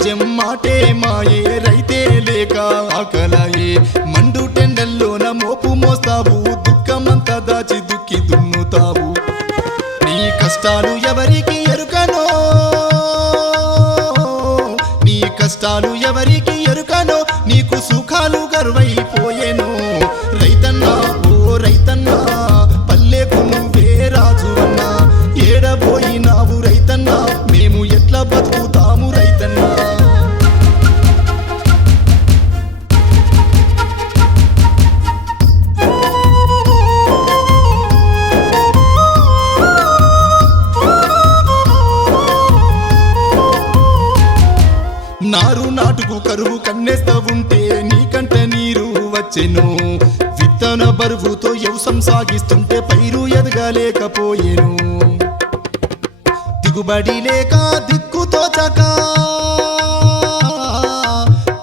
రాజ్యం మాటే మాయే రైతే లేక ఆకలాయే మండు టెండల్లోన మోపు మోస్తావు దుఃఖమంతా దాచి దుక్కి దున్నుతావు నీ కష్టాలు ఎవరికి ఎరుకనో నీ కష్టాలు ఎవరికి ఎరుకనో నీకు సుఖాలు గర్వైపోయేను రైతన్నా ఓ రైతన్నా పల్లెకు నువ్వే రాజువన్నా ఏడబోయినావు రైతన్నా మేము ఎట్లా బతుకుతాము రైతన్నా నారు నాటుకు కరువు కన్నేస్తా ఉంటే నీకంట నీరు వచ్చెను విత్తన బరువుతో వ్యవసం సాగిస్తుంటే పైరు ఎదగలేకపోయేను దిగుబడి లేక దిక్కుతోచక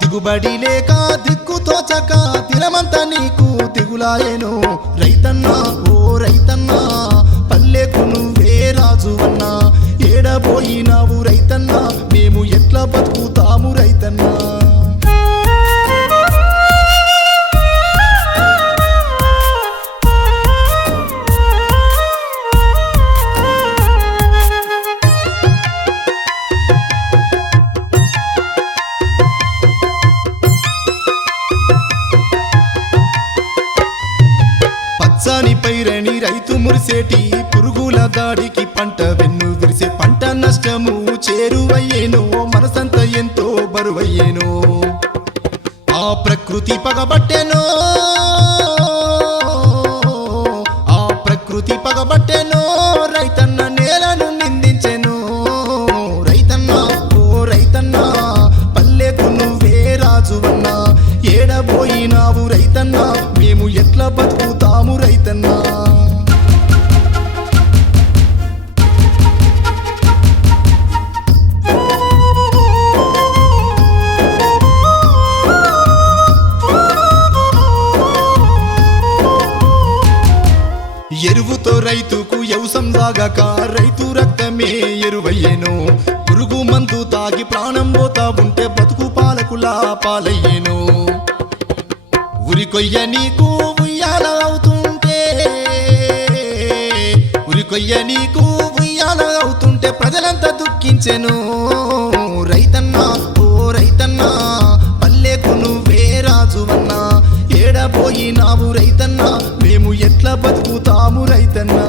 దిగుబడి లేక దిక్కుతోచక దినమంతా నీకు దిగులాయేను రైతన్నా ఓ రైతన్నా పల్లెకు నువ్వే రాజువన్నా ఏడబోయినావు రైతన్నా మేము ఎట్లా బతుకుతాము రైతన్నా పచ్చని పైరని రైతు మురిసేటి పురుగుల దాడికి పంట వెన్ను విరిసే పంట నష్టము చేరువయ్యేనో మనసంత ఎంతో బరువయ్యేనో ఆ ప్రకృతి పగబట్టెనో ఆ ప్రకృతి పగబట్టెనో రైతన్న నేలను నిందించెను రైతన్నా ఓ రైతన్నా పల్లెకు నువ్వే రాజువన్నా ఏడబోయినావు రైతన్నా మేము ఎట్లా బతుకుతాము రైతన్నా ఎరువుతో రైతుకు వ్యవసం సాగక రైతు రక్తమే ఎరువయ్యేను పురుగు మందు తాగి ప్రాణం పోతా ఉంటే బతుకు పాలకులా పాలయ్యేను ఉరికొయ్య నీకు ఉయ్యాల అవుతుంటే ఉరికొయ్య నీకు ఉయ్యాల అవుతుంటే ప్రజలంతా దుఃఖించెను రైతన్నా ఓ రైతన్నా పల్లెకు నువ్వే రాజువన్నా ఏడబోయినావు రైతన్నా మేము ఎట్లా బతుకుతాము రైతన్నా